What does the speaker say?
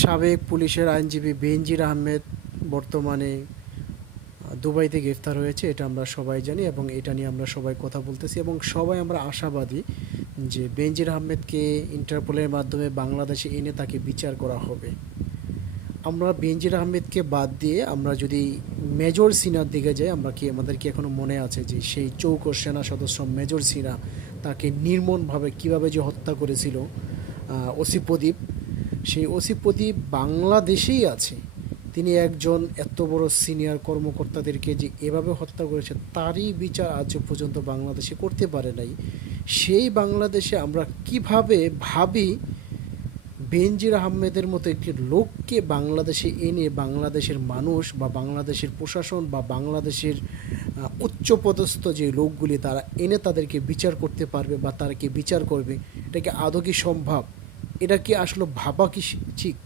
সাবেক পুলিশের আইনজীবী বেনজির আহমেদ বর্তমানে দুবাইতে গ্রেফতার হয়েছে, এটা আমরা সবাই জানি এবং এটা নিয়ে আমরা সবাই কথা বলতেছি এবং সবাই আমরা আশাবাদী যে বেনজির আহমেদকে ইন্টারপোলের মাধ্যমে বাংলাদেশে এনে তাকে বিচার করা হবে। আমরা বেনজির আহমেদকে বাদ দিয়ে আমরা যদি মেজর সিনার দিকে যাই, আমাদের কি এখনও মনে আছে যে সেই চৌকস সেনা সদস্য মেজর সিনা তাকে নির্মমভাবে কীভাবে যে হত্যা করেছিল ওসি প্রদীপ। সেই ওসি প্রদীপ বাংলাদেশেই আছে। তিনি একজন এত বড় সিনিয়র কর্মকর্তাদেরকে যে এভাবে হত্যা করেছে তারই বিচার আজও পর্যন্ত বাংলাদেশে করতে পারে নাই। সেই বাংলাদেশে আমরা কিভাবে ভাবি বেনজির আহমেদের মতো একটি লোককে বাংলাদেশে এনে বাংলাদেশের মানুষ বা বাংলাদেশের প্রশাসন বা বাংলাদেশের উচ্চপদস্থ যে লোকগুলি তারা এনে তাদেরকে বিচার করতে পারবে বা তারা কি বিচার করবে, এটা কি আদৌ কি সম্ভব? এটা কি আসলে ভাবা কি ঠিক?